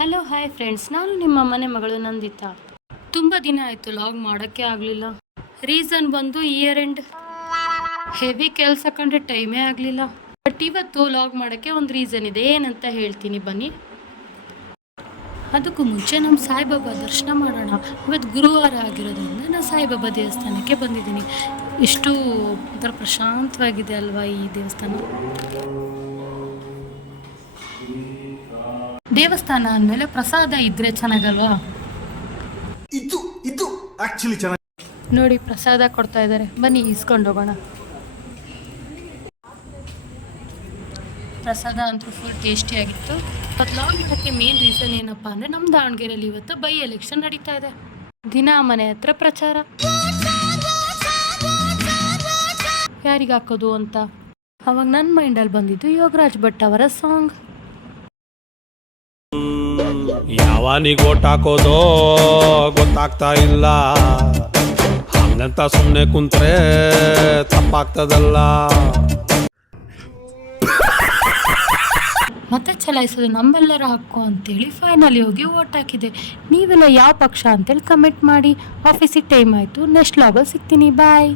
Hello hi friends, ನಾನು ನಿಮ್ಮ ಮನೆ ಮಗಳು ನಂದಿತಾ. ತುಂಬ ದಿನ ಆಯಿತು ಲಾಗ್ ಮಾಡೋಕ್ಕೆ ಆಗಲಿಲ್ಲ. ರೀಸನ್ ಬಂದು ಇಯರ್ ಎಂಡ್, ಹೆವಿ ಕೆಲಸ ಕಂಡ್ರೆ ಟೈಮೇ ಆಗಲಿಲ್ಲ. ಬಟ್ ಇವತ್ತು ಲಾಗ್ ಮಾಡೋಕ್ಕೆ ಒಂದು ರೀಸನ್ ಇದೆ, ಏನಂತ ಹೇಳ್ತೀನಿ ಬನ್ನಿ. ಅದಕ್ಕೂ ಮುಂಚೆ ನಮ್ಮ ಸಾಯಿಬಾಬಾ ದರ್ಶನ ಮಾಡೋಣ. ಇವತ್ತು ಗುರುವಾರ ಆಗಿರೋದ್ರಿಂದ ನಾನು ಸಾಯಿಬಾಬಾ ದೇವಸ್ಥಾನಕ್ಕೆ ಬಂದಿದ್ದೀನಿ. ಎಷ್ಟು ಒಂಥರ ಪ್ರಶಾಂತವಾಗಿದೆ ಅಲ್ವಾ ಈ ದೇವಸ್ಥಾನ. ದೇವಸ್ಥಾನ ಅಂದಮೇಲೆ ಪ್ರಸಾದ ಇದ್ರೆ ಚೆನ್ನಾಗಲ್ವಾ. ಇದು ಆಕ್ಚುಲಿ ಚೆನ್ನಾಗಿ ನೋಡಿ ಪ್ರಸಾದ ಕೊಡ್ತಾ ಇದ್ದಾರೆ, ಬನ್ನಿ ಇಸ್ಕೊಂಡು ಹೋಗೋಣ. ಪ್ರಸಾದ ಅಂತೂ ಫುಲ್ ಟೇಸ್ಟಿಯಾಗಿತ್ತು. ಮತ್ತು ಲಾಗ್ ಮಾಡೋಕ್ಕೆ ಮೇನ್ ರೀಸನ್ ಏನಪ್ಪ ಅಂದರೆ ನಮ್ಮ ದಾವಣಗೆರೆಯಲ್ಲಿ ಇವತ್ತು ಬೈ ಎಲೆಕ್ಷನ್ ನಡೀತಾ ಇದೆ. ದಿನ ಮನೆ ಹತ್ರ ಪ್ರಚಾರ, ಯಾರಿಗೆ ಹಾಕೋದು ಅಂತ. ಅವಾಗ ನನ್ನ ಮೈಂಡಲ್ಲಿ ಬಂದಿದ್ದು ಯೋಗರಾಜ್ ಭಟ್ ಅವರ ಸಾಂಗ್. ಯಾವನಿಗೆ ಓಟ್ ಹಾಕೋದೋ ಗೊತ್ತಾಗ್ತಾ ಇಲ್ಲ, ಹಂಗಂತ ಸುಮ್ಮನೆ ಕುಂತ್ರೆ ತಪ್ಪಾಗ್ತದಲ್ಲ. ಮತ್ತೆ ಚಲಾಯಿಸೋದು ನಮ್ಮೆಲ್ಲರ ಹಕ್ಕು ಅಂತೇಳಿ ಫೈನಲಿ ಹೋಗಿ ಓಟ್ ಹಾಕಿದೆ. ನೀವೆಲ್ಲ ಯಾವ ಪಕ್ಷ ಅಂತೇಳಿ ಕಮೆಂಟ್ ಮಾಡಿ. ಆಫೀಸಿಗೆ ಟೈಮ್ ಆಯಿತು, ನೆಕ್ಸ್ಟ್ ಲಾಗಲ್ಲಿ ಸಿಗ್ತೀನಿ, ಬಾಯ್.